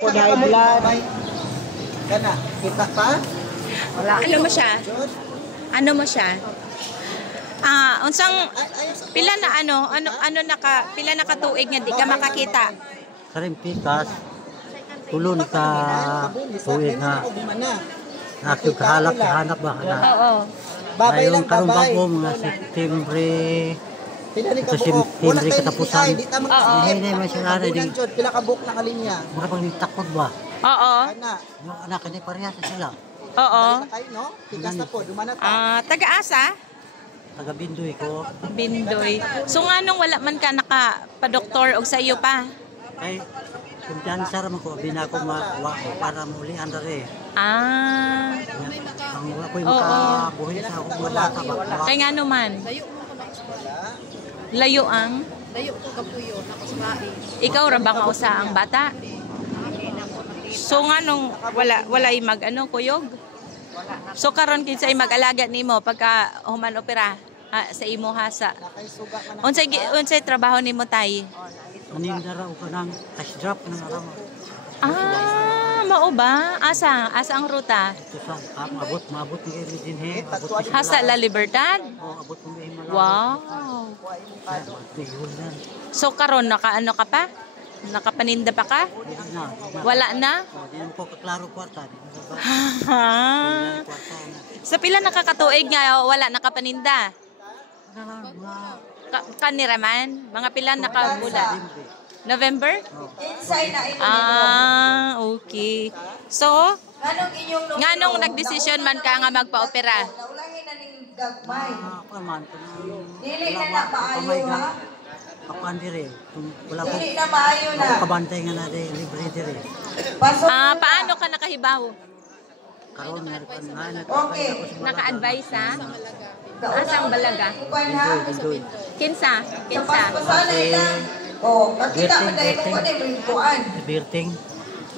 For high blood. Kana, kita pa? Wala. Ano mo siya? Ano mo siya? Unsang pila na pila na katuig nga di ka makakita. Karimpikas, tulo ni ka tuig nga nakyo kahanap ba kana? Oo. Babay lang karon babay. bago mga September Pinali ka sa buo. Wala September tayo katapusan. di tama Oo. Hindi may sila di. Pila ka buok na kalinya. Mura pang takot ba? Oo. Kana. Yung anak ni parehas sila. Oo. Kayo no? Tigas na po, dumana ta. Taga-asa? Taga Bindoy ko. Bindoy. So nga nung wala man ka naka-pa-doktor og sa iyo pa? Kay kumpiyansa ra man ko binako para muli andar eh. Ang ako'y makabuhi sa akong mga bata ba. Kay nga naman. Layo ang? Layo ko kapuyo, ako sa bahay. Ikaw ra ba nga usa ang bata? So nga nung walay kuyog? So karon kinsay mag-alaga nimo pagka human opera sa imo hasa? Unsay trabaho nimo tay? Aning dara ko nang cash drop nang araw. Mao ba? Asa ang ruta? Ito sa maabot ni din he. Hasa La Libertad? Abot mo Himalaya. Wow. So karon nakaano ka pa? Nakapaninda pa ka? Wala na? Di ko kaklaro kwarta. Sa pila nakakatuig nga wala nakapaninda? Kaniraman? Mga pila nakabula? November? Okay. So, nganong nagdesisyon man ka nga magpa-opera? Dili na na maayo ha. Pakuan dire. Wala ko. Dili na maayo na. Kabantay nga na libre dire. Paano ka nakahibaw? Karon nga Okay. Naka-advise ha? Asang balaga? Bindoy. Kinsa? Pasanay lang. Oh, nakita mo dahil mo ko din kuan. Birting.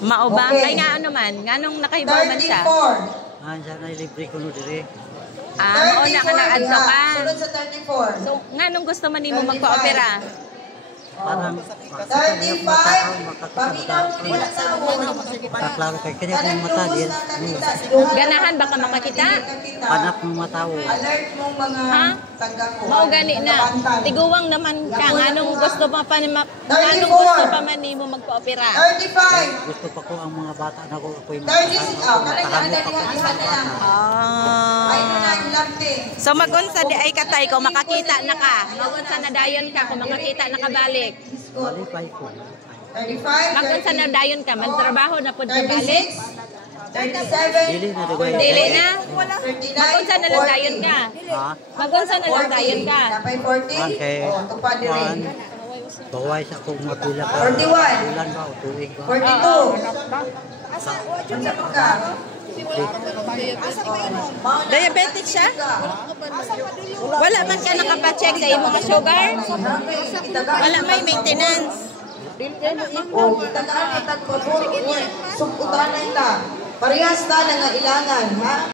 Mao ba? Okay. Kay nga ano man? Nganong nakahibaw man siya? 34. Siya na libre ko no dire. Oo na ka na-adto ka. Sunod sa 34. So, nganong gusto man nimo magpa-opera? Parang 35. Paminaw mo nila sa ulo. kaklaro kay kanya kung mata din. Ganahan baka makakita? Panap ng matawo. Alert mong mga taga ko. Mao gani na. Tiguwang naman ka. Nganong gusto pa man nimo magpa-opera? 35. Gusto pa ko ang mga bata na ko ako'y 36. Kanang isa na lang. Ay na lang lamting. So magunsa di ay katay ko makakita na ka. Magunsa na dayon ka kung makakita na kabalik. Qualify ko. 35. Magunsa na dayon ka magtrabaho na pud ka balik. 37. Dili na dugay. Dili na. 39. Magunsa na lang dayon ka. Ha? Magunsa na lang dayon ka. Napay 40. Okay. Oh, tupad din rin. Baway sa kung mapila ka. 41. Ulan ba o tuig ba? 42. Ano ka? Diabetic siya? Wala man ka nakapacheck sa imong sugar? Wala may maintenance. Oh, tagaan itag pabor. Suputan na ita. Parehas ta nga ilangan, ha?